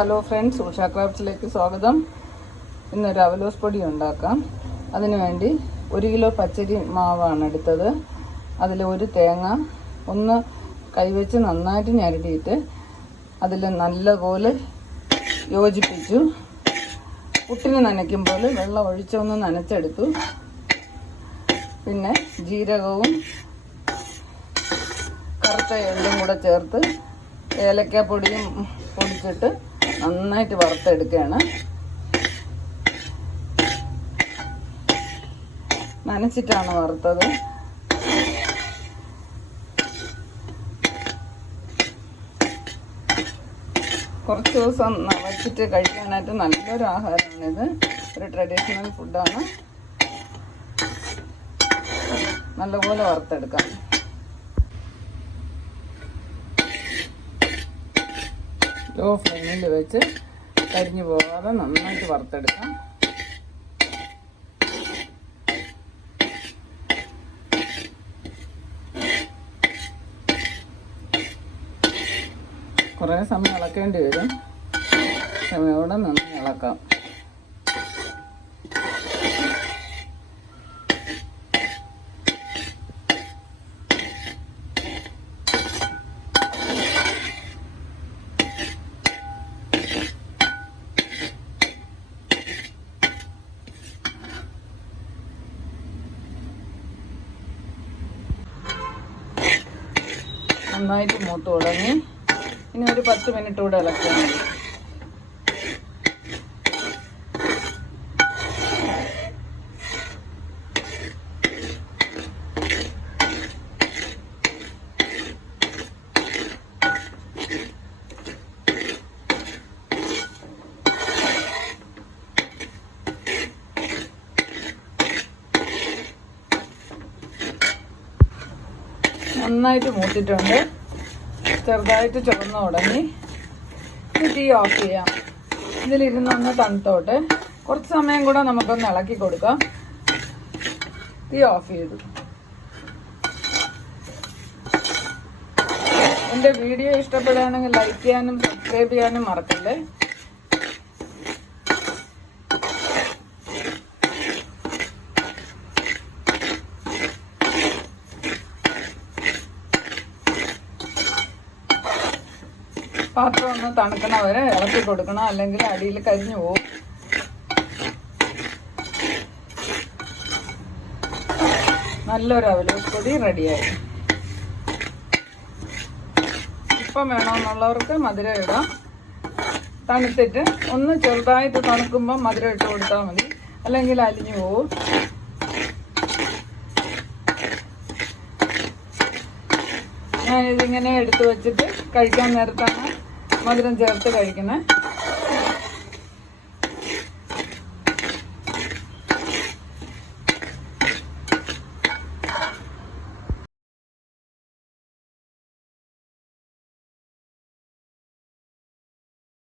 Hello friends, Usha ക്രാഫ്റ്റ്സിലേക്ക് സ്വാഗതം. ഇന്നൊരു അവലോസ് പൊടി ഉണ്ടാക്കാം. അതിനുവേണ്ടി 1 കിലോ പച്ചരി മാവാണ് എടുത്തത്. അതിൽ ഒരു തേങ്ങ ഒന്ന് കൈവച്ച് നന്നായിട്ട് ഞെരടിയിട്ട് അതിൽ നല്ലപോലെ യോജിപ്പിച്ചു. പുട്ടിന് നനയ്ക്കും പോലെ വെള്ളം ഒഴിച്ചൊന്ന് നനച്ചെടുത്തു. പിന്നെ ജീരകവും കറുത്ത എള്ളും കൂടെ ചേർത്ത് ഏലക്കാപ്പൊടിയും പൊടിച്ചിട്ട് നന്നായിട്ട് വറുത്തെടുക്കുകയാണ്. നനച്ചിട്ടാണ് വറുത്തത്. കുറച്ച് ദിവസം വച്ചിട്ട് കഴിക്കാനായിട്ട് നല്ലൊരു ആഹാരമാണിത്. ഒരു ട്രഡീഷണൽ ഫുഡാണ്. നല്ലപോലെ വറുത്തെടുക്കാം. ലോ ഫ്ലെയിമിൽ വെച്ച് കരിഞ്ഞു പോകാതെ നന്നായിട്ട് വറുത്തെടുക്കാം. കുറേ സമയം ഇളക്കേണ്ടി വരും. സമയോടെ നന്നായി ഇളക്കാം. നന്നായിട്ട് മൂത്ത് തുടങ്ങി. ഇനി ഒരു 10 മിനിറ്റ് കൂടെ ഇളക്കിയാൽ മതി. നന്നായിട്ട് മൂത്തിട്ടുണ്ട്. ചെറുതായിട്ട് ചുവന്ന് തുടങ്ങി. തീ ഓഫ് ചെയ്യാം. ഇതിലിരുന്നൊന്ന് തണുത്തോട്ടെ. കുറച്ച് സമയം കൂടെ നമുക്കൊന്ന് ഇളക്കി കൊടുക്കാം. തീ ഓഫ് ചെയ്തു. എൻ്റെ വീഡിയോ ഇഷ്ടപ്പെടുകയാണെങ്കിൽ ലൈക്ക് ചെയ്യാനും സബ്സ്ക്രൈബ് ചെയ്യാനും മറക്കല്ലേ. പാത്രം ഒന്ന് തണുക്കണ വരെ ഇളക്കി കൊടുക്കണം, അല്ലെങ്കിൽ അടിയിൽ കരിഞ്ഞു പോകും. നല്ലൊരു അവലോസ് പൊടി റെഡിയായി. ഇപ്പം വേണമെന്നുള്ളവർക്ക് മധുരം ഇടാം. തണുത്തിട്ട് ഒന്ന് ചെറുതായിട്ട് തണുക്കുമ്പോൾ മധുരം ഇട്ട് കൊടുത്താൽ മതി, അല്ലെങ്കിൽ അലിഞ്ഞു പോകും. ഞാനിതിങ്ങനെ എടുത്തു വച്ചിട്ട് കഴിക്കാൻ നേരത്താണ് മധുരം ചേർത്ത് കഴിക്കുന്നത്.